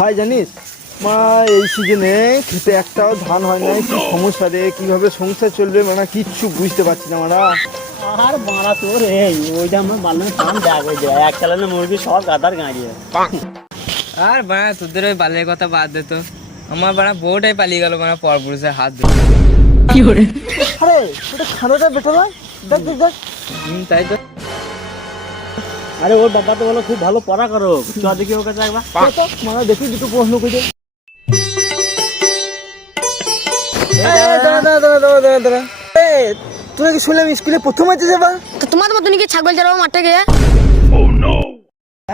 ভাই জানিস মা এই সিজনে খেতে একটাও ধান হয় না, কি সমস্যা রে, কিভাবে সংসার চলবে মানে কিচ্ছু বুঝতে পারছি না মারা। আর বাড়া তোর এই ওইটা আমার বাল্যে কাম দেখ ওই দেখ এক চালানো মুরগি সব গাদার গাঁড়িয়ে। আর বাড়া তোদের ওই বালের কথা বাদ দে তো, আমার বাড়া বউটাই পালিয়ে গেল বাড়া পরপুরুষের হাত ধরে। কি করে আরে ওটা খানাটা বেটা না, দেখ দেখ দেখ। তাই তো। আরে ওর বাবা তো বলো খুব ভালো পড়া করো, চ দেখি ওর কাছে একবার। মারা দেখি দুটো প্রশ্ন করে। দাঁড়া দাঁড়া দাঁড়া দাঁড়া দাঁড়া দাঁড়া। তুই কি শুনলাম স্কুলে প্রথম আছে যাবা? তো তোমার মতন কি ছাগল চড়াবো মাঠে গিয়ে?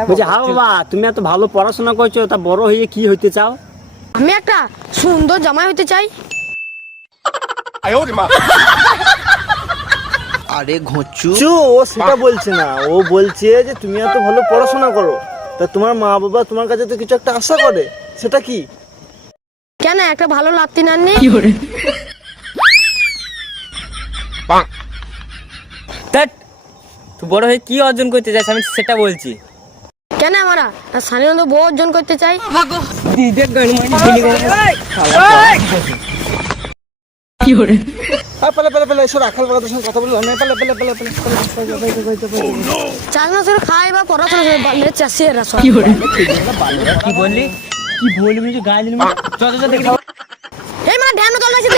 বলছি হ্যাঁ বাবা, তুমি এত ভালো পড়াশোনা করছো, তা বড় হয়ে কি হইতে চাও? আমি একটা সুন্দর জামাই হতে চাই। আরে ঘুচু ও সেটা বলছে না, ও বলছে যে তুমি এত ভালো পড়াশোনা করো, তা তোমার মা বাবা তোমার কাছে তো কিছু একটা আশা করে, সেটা কি? কেন একটা ভালো লাত্তি নাননি? ধ্যাৎ, তুই বড় হয়ে কি অর্জন করতে চাস আমি সেটা বলছি। কেন আমরা স্বাধীনতা বউ অর্জন করতে চাই। পেলে পেলে পেলে এসো, রাখাল বাগাদের সঙ্গে কথা বললাম, পেলে পেলে পেলে পেলে চাষবাস করে খাই বা পড়াশোনা করে বাড়লে চাষিরা সব। কি বললি? কি বলবি যে গায়ে দিলি? চল চল দেখি। এই মানে ধ্যান তোলা আছে